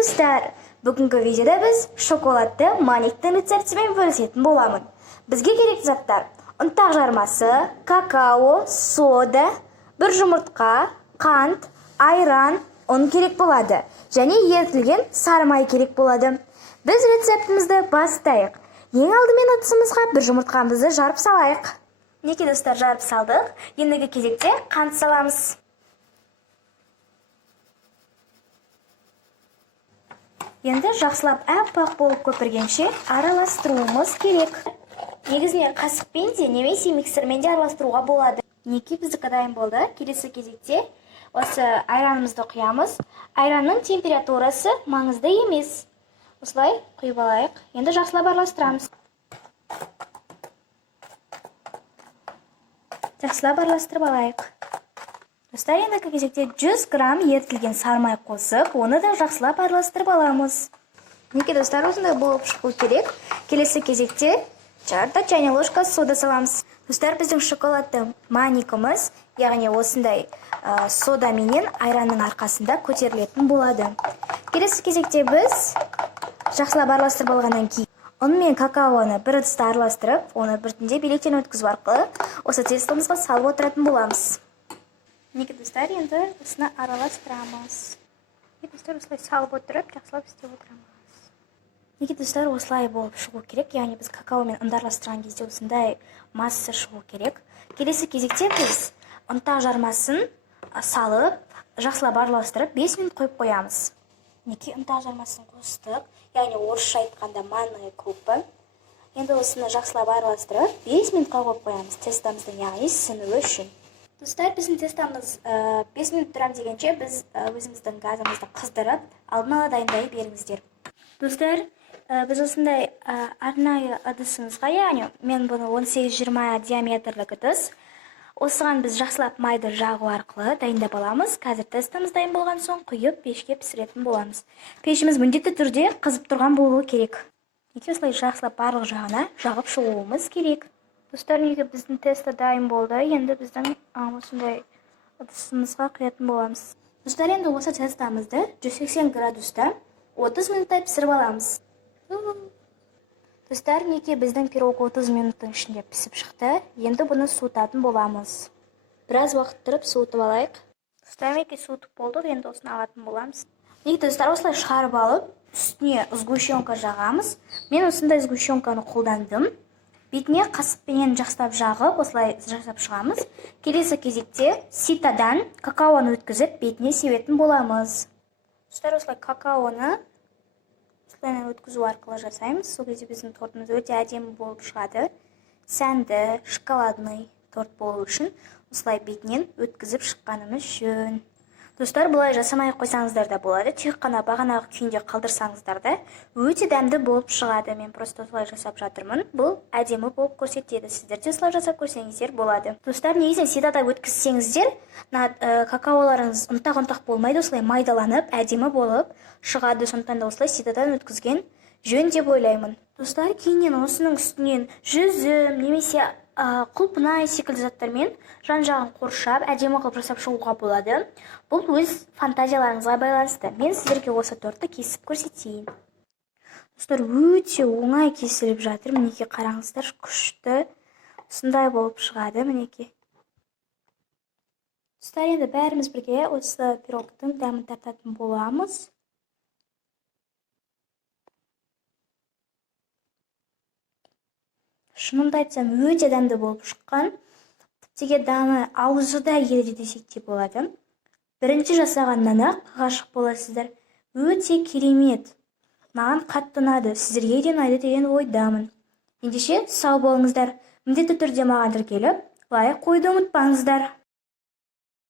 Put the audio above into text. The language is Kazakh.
достар! Бүгінгі видеода біз шоколадты маниктің рецептімен бөлісетін боламын. Бізге керек заттар: ұнтақ жармасы, какао, сода, бір жұмыртқа, қант, айран, ұн керек болады. Және ерітілген сары май керек болады. Біз рецептімізді бастайық. Ең алдымен ыдысымызға бір жұмыртқамызды жарып салайық. Неке достар, жарып салдық. Ендігі кезекте қант саламыз. Енді жақсылап аппақ болып көпіргенше араластыруымыз керек. Негізінен қасықпен де немесе миксермен де араластыруға болады. Неке біздікі дайын болды. Келесі кезекте осы айранымызды құямыз. Айранның температурасы маңызды емес. Осылай құйып алайық. Енді жақсылап араластырамыз. Жақсылап араластырып алайық. Достар, ендігі кезекте 100 грамм ерітілген сары май қосып, оны да жақсылап араластырып аламыз. Неке достар, осындай болып шығу керек. Келесі кезекте жарты чайный ложка сода саламыз. Достар, біздің шоколадты маникіміз, яғни осындай сода менен айранның арқасында көтерілетін болады. Келесі кезекте біз жақсылап араластырып алғаннан кейін ұн мен какаоны бір ыдыста араластырып, оны біртіндеп електен өткізу арқылы осы тестомызға салып отыратын боламыз. Неке достар, енді осыны араластырамыз. Неке достар, осылай салып отырып, жақсылап істеп отырамыз. Неке достар, осылай болып шығу керек, яғни біз какао мен ұнды араластырған кезде осындай масса шығу керек. Келесі кезекте біз ұнтақ жармасын салып, жақсылап араластырып 5 минут қойып қоямыз. Неке ұнтақ жармасын қостық, яғни орысша айтқанда манная крупа. Енді осыны жақсылап араластырып 5 минутқа қойып қоямыз, тестамыздың яғни сіңуі үшін. Достар, біздің тестамыз 5 минут тұрам дегенше біз өзіміздің газымызды қыздырып, алдын ала дайындай беріңіздер. Достар, біз осындай арнайы ыдысымызға, яғни мен бұны 18-20 диаметрлік ыдыс, осыған біз жақсылап майды жағу арқылы дайындап аламыз. Қазір тестамыз дайын болған соң құйып пешке пісіретін боламыз. Пешіміз міндетті түрде қызып тұрған болуы керек. Неке осылай жақсылап барлық жағына жағып шығуымыз керек. Достар, неге біздің тесті дайын болды, енді біздің осындай ыдысымызға құятын боламыз. Достар, енді осы тестамызды 180 градуста 30 минуттай пісіріп аламыз. Достар, неке біздің пирог 30 минуттың ішінде пісіп шықты. Енді бұны суытатын боламыз. Біраз уақыт тұрып суытып алайық. Достар, неке суытып болдық, енді осыны алатын боламыз. Неке достар, осылай шығарып алып, үстіне сгущенка жағамыз. Мен осындай сгущенканы қолдандым. Бетіне қасықпенен жақсылап жағып, осылай жасап шығамыз. Келесі кезекте ситадан какаоны өткізіп, бетіне себетін боламыз. Достар, осылай какаоны осылай өткізу арқылы жасаймыз. Сол кезде біздің тортымыз өте әдемі болып шығады. Сәнді, шоколадный торт болу үшін осылай бетінен өткізіп шыққанымыз жөн. Достар, бұлай жасамай қойсаңыздар да болады. Тек қана бағанағы күйінде қалдырсаңыздар да өте дәмді болып шығады. Мен просто осылай жасап жатырмын. Бұл әдемі болып көрсетеді. Сіздер де осылай жасап көрсеңіздер болады. Достар, негізінен ситада өткізсеңіздер, какаоларыңыз ұнтақ болмайды, осылай майдаланып, әдемі болып шығады. Сондықтан да осылай ситадан өткізген жөн деп ойлаймын. Достар, кейіннен осының үстінен жүзім немесе құлпынай секілді заттармен жан-жағын қоршап, әдемі қылып жасап шығуға болады. Бұл өз фантазияларыңызға байланысты. Мен сіздерге осы тортты кесіп көрсетейін. Достар, өте оңай кесіліп жатыр. Мінеке қараңыздар, күшті. Осындай болып шығады, мінеке. Достар, енді бәріміз бірге осы пирогтың дәмін тартатын боламыз. Шынымды айтсам, өте дәмді болып шыққан. Тіптіге дәмі аузыда ереді десек те болады. Бірінші жасағаннан ақ ғашық боласыздар. Өте керемет. Маған қатты ұнады, сіздерге де ұнайды деген ойдамын. Ендеше сау болыңыздар. Міндетті түрде маған тіркеліп, лайк қойды ұмытпаңыздар.